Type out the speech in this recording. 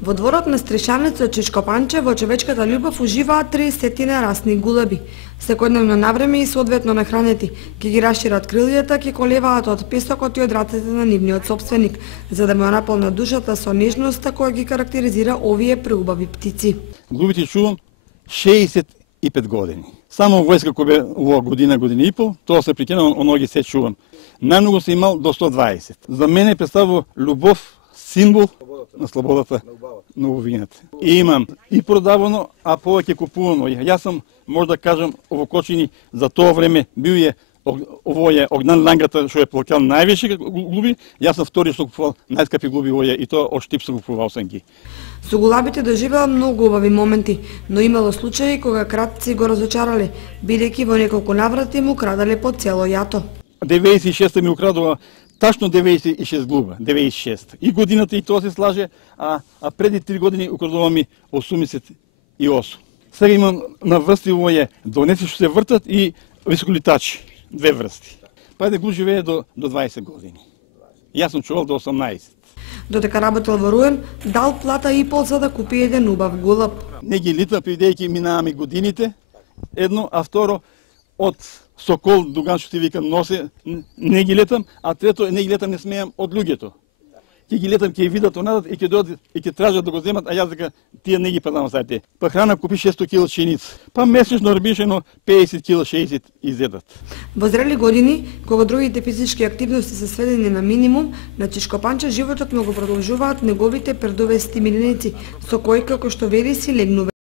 Во дворот на Стришаница Чичкопанче во човечката љубов уживаат 30 расни гулеби. Секојдневно навреме и соодветно нахранети, ќе ги расшират крилјата, ќе колеваат од песокот и од рацете на нивниот собственик, за да му наполнат душата со нежноста која ги карактеризира овие преубави птици. Глубите чувам 65 години. Само војска кој бе ова година и пол, тоа се прикинувам, оноги се чувам. Најмногу се имал до 120. За мене представува љубов, символ на слободата на овината. И имам и продавано, а повеќе купувано. Јас сум, може да кажам, овокочини за тоа време бил овој Огнан Лангата што е плакал највише глуби, јас сум втори што купувал најскапи глуби овој и тоа од Штип се купувал сам ги. Со гулабите доживеа многу убави моменти, но имало случаи кога кратци го разочарале, бидејќи во неколку наврати му крадале по цело јато. 96 ми украдува тачно 96 глуба, 96. И годината и тоа се слаже, а преди 3 години украдува ми 88. Сега имам на врсти овој донеси што се вртат и високолитачи, 2 врсти. Па глуп живее до 20 години. Јас сум чувал до 18. Додека работел во Руен, дал плата и пол за да купи еден убав гулаб. Не ги литам, бидејќи минаваме годините, едно, а второ, од Сокол, Дуган што ти викам носе, не ги летам, а трето не ги летам, не смеам од луѓето. Ќе ги летам, ќе видат онадат и ќе дојдат и ќе тражат да го земат, а јас дека тие не ги предавам сајте. Па храна купи 600 кг пшеница. Па месечно рбишено 50 кг 60 изедат. Во зрели години, кога другите физички активности се сведени на минимум, на Чичкопанче животот му го продолжуваат неговите пердовести миленици, со кои како што вели си легнува